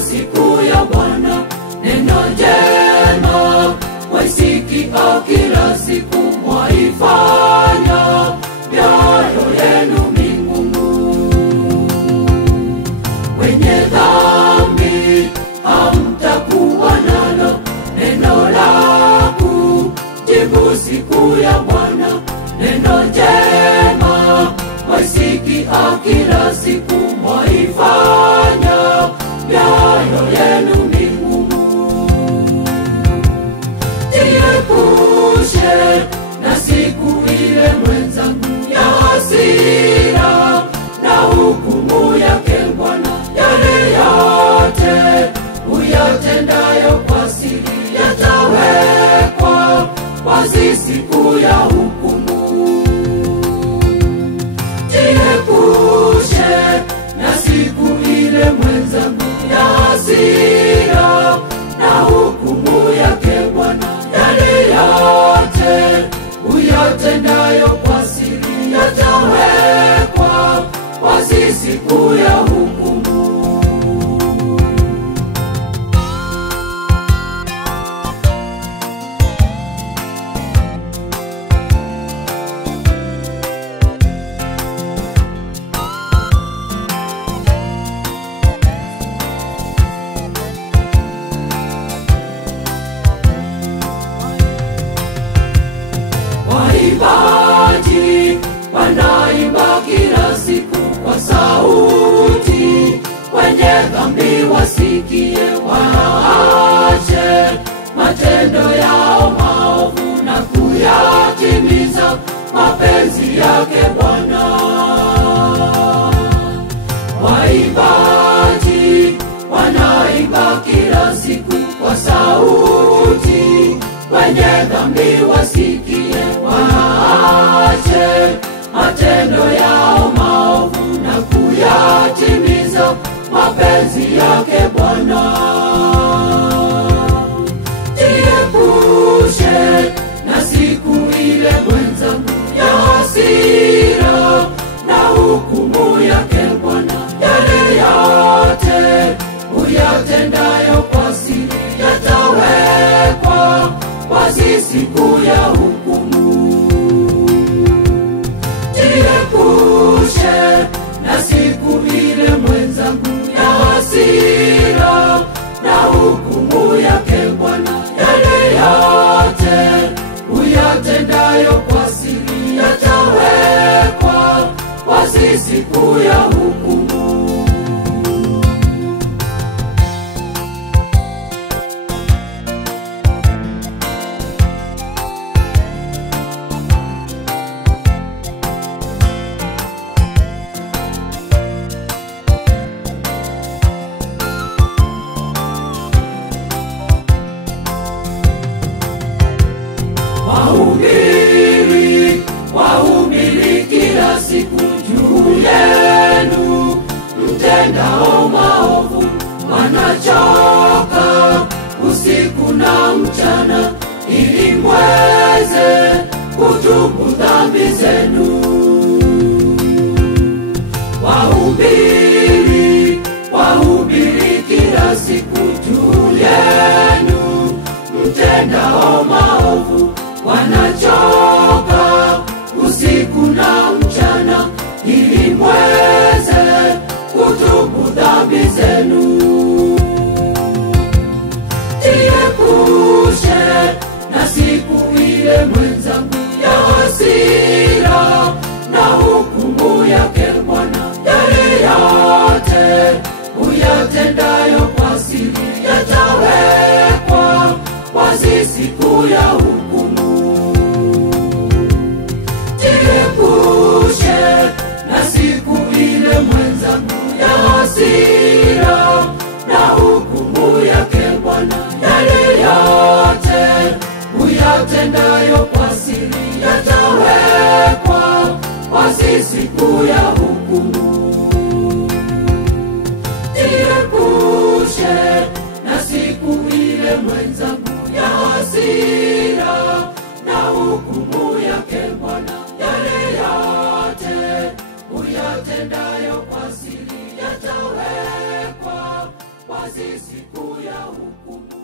siku ya Bwana, neno jema waisikia kila siku, mwaifanya mioyo yenu mingumu. Wenye dhambi hamtakuwa nalo neno la kujibu siku ya Bwana, neno jema waisikia kila siku, mwaifanya mioyo yenu mingumu. Jiepushe na siku ile mwenzangu ya hasira na hukumu yake Bwana, yale yote uyatendayo kwa siri yatawekwa wazi siku ya hukumu. Jiepushe na siku ile mwenzangu ya hasira na hukumu yake Bwana, yale yote uyatendayo kwa siri yatawekwa wazi siku ya hukumu. Waimbaji wanaimba kila siku kwa sauti, wenye dhambi wasikie, waache matendo yao maovu na kuyatimiza mapenzi yake Bwana. Waimbaji wanaimba kila siku kwa sauti, wenye dhambi wasikie, waache matendo yao maovu na kuyatimiza mapenzi yake Bwana. Jiepushe na siku ile mwenzangu ya hasira na hukumu yake Bwana, yale yote uyatendayo kwa siri yatawekwa wazi siku ya hukumu. Jiepushe na siku ile mwenzangu ya hasira na hukumu yake Bwana, yale yote uyatendayo kwa siri yatawekwa wazi siku ya hukumu. Wahubiri kila siku juu yenu mtendao maovu, wanachoka usiku na mchana, ili mweze kutubu dhambi zenu. Wahubiri kila siku juu yenu mtendao maovu, wanachoka usiku na mchana, ili mweze kutubu dhambi zenu. Jiepushe na siku ile mwenzangu ya hasira na hukumu yake Bwana, yale yote uyatendayo kwa siri yatawekwa wazi siku ya hukumu. Jiepushe na siku ile mwenzangu ya hasira na hukumu yake Bwana, yale yote uyatendayo kwa siri yatawekwa wazi siku ya hukumu. Jiepushe na siku ile mwenzangu ya hasira na hukumu yake Bwana, yale yote uyatendayo kwa siri yatawekwa wazi. nasi siku ya hukumu.